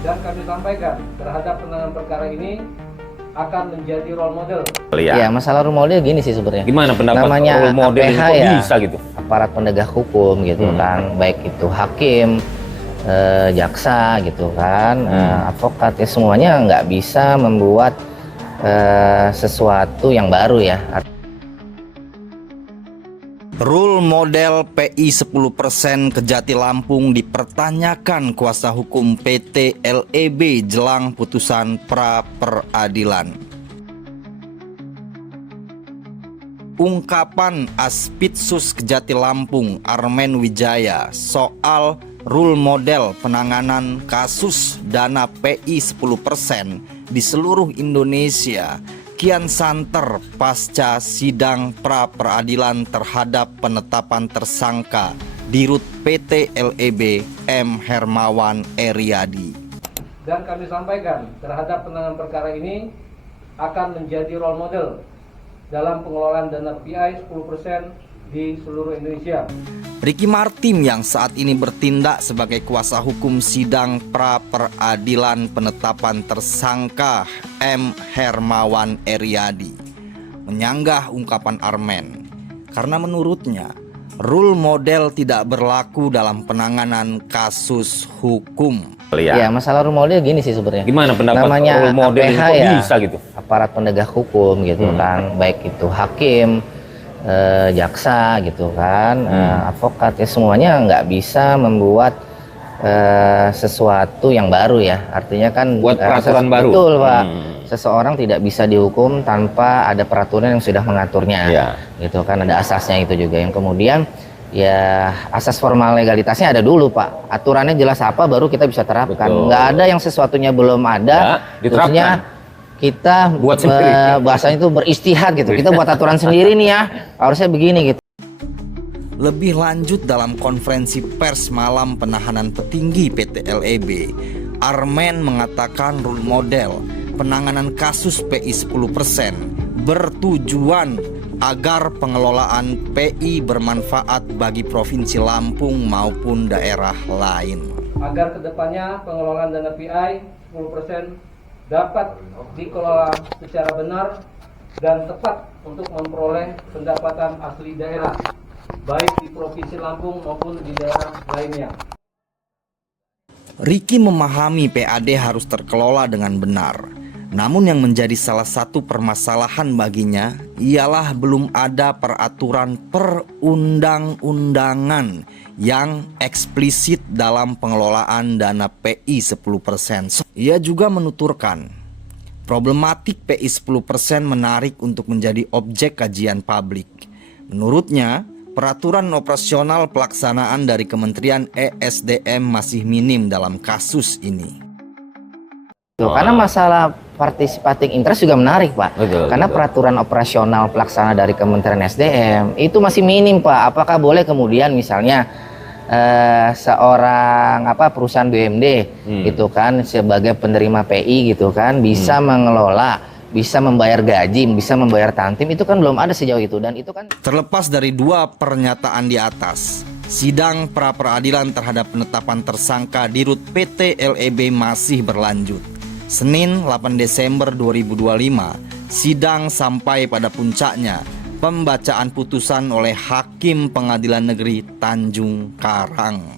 dan kami sampaikan terhadap penanganan perkara ini akan menjadi role model. Ya, masalah role model gini sih sebenarnya. Gimana pendapat namanya role model APH kok ya, bisa gitu? aparat penegak hukum gitu kan, baik itu hakim, jaksa gitu kan, advokat ya, semuanya nggak bisa membuat sesuatu yang baru ya. Rule model PI 10% Kejati Lampung dipertanyakan kuasa hukum PT LEB jelang putusan pra peradilan. Ungkapan Aspitsus Kejati Lampung Armen Wijaya soal rule model penanganan kasus dana PI 10% di seluruh Indonesia kian santer pasca sidang pra peradilan terhadap penetapan tersangka Dirut PT LEB M. Hermawan Eryadi. Dan kami sampaikan terhadap penanganan perkara ini akan menjadi role model dalam pengelolaan dana PI 10% di seluruh Indonesia. Ricky Martin yang saat ini bertindak sebagai kuasa hukum sidang pra peradilan penetapan tersangka M. Hermawan Eryadi menyanggah ungkapan Armen karena menurutnya rule model tidak berlaku dalam penanganan kasus hukum. Ya, masalah role model gini sih sebenarnya. Gimana pendapat namanya role model APH kok ya, bisa gitu? aparat penegak hukum gitu kan, baik itu hakim, jaksa gitu kan, advokat ya, semuanya nggak bisa membuat sesuatu yang baru ya. Artinya kan buat peraturan baru. Betul Pak. Seseorang tidak bisa dihukum tanpa ada peraturan yang sudah mengaturnya. Gitu kan, ada asasnya itu juga yang kemudian ya asas formal legalitasnya ada dulu Pak. Aturannya jelas apa baru kita bisa terapkan. Nggak ada yang sesuatunya belum ada. Terusnya kita buat bahasanya itu beristihad gitu. Kita buat aturan sendiri nih ya. Harusnya begini gitu. Lebih lanjut dalam konferensi pers malam penahanan petinggi PT LEB, Armen mengatakan rule model penanganan kasus PI 10% bertujuan agar pengelolaan PI bermanfaat bagi Provinsi Lampung maupun daerah lain. Agar kedepannya pengelolaan dana PI 10% dapat dikelola secara benar dan tepat untuk memperoleh pendapatan asli daerah, baik di Provinsi Lampung maupun di daerah lainnya. Ricky memahami PAD harus terkelola dengan benar. Namun yang menjadi salah satu permasalahan baginya ialah belum ada peraturan perundang-undangan yang eksplisit dalam pengelolaan dana PI 10%. Ia juga menuturkan, problematik PI 10% menarik untuk menjadi objek kajian publik. Menurutnya, peraturan operasional pelaksanaan dari Kementerian ESDM masih minim dalam kasus ini. Karena masalah participating interest juga menarik Pak. Karena peraturan operasional pelaksana dari Kementerian SDM itu masih minim Pak. Apakah boleh kemudian misalnya seorang perusahaan BUMD gitu kan sebagai penerima PI gitu kan bisa mengelola, bisa membayar gaji, bisa membayar tantim, itu kan belum ada sejauh itu. Dan itu kan terlepas dari dua pernyataan di atas, sidang pra peradilan terhadap penetapan tersangka Dirut PT LEB masih berlanjut. Senin 8 Desember 2025, sidang sampai pada puncaknya pembacaan putusan oleh Hakim Pengadilan Negeri Tanjung Karang.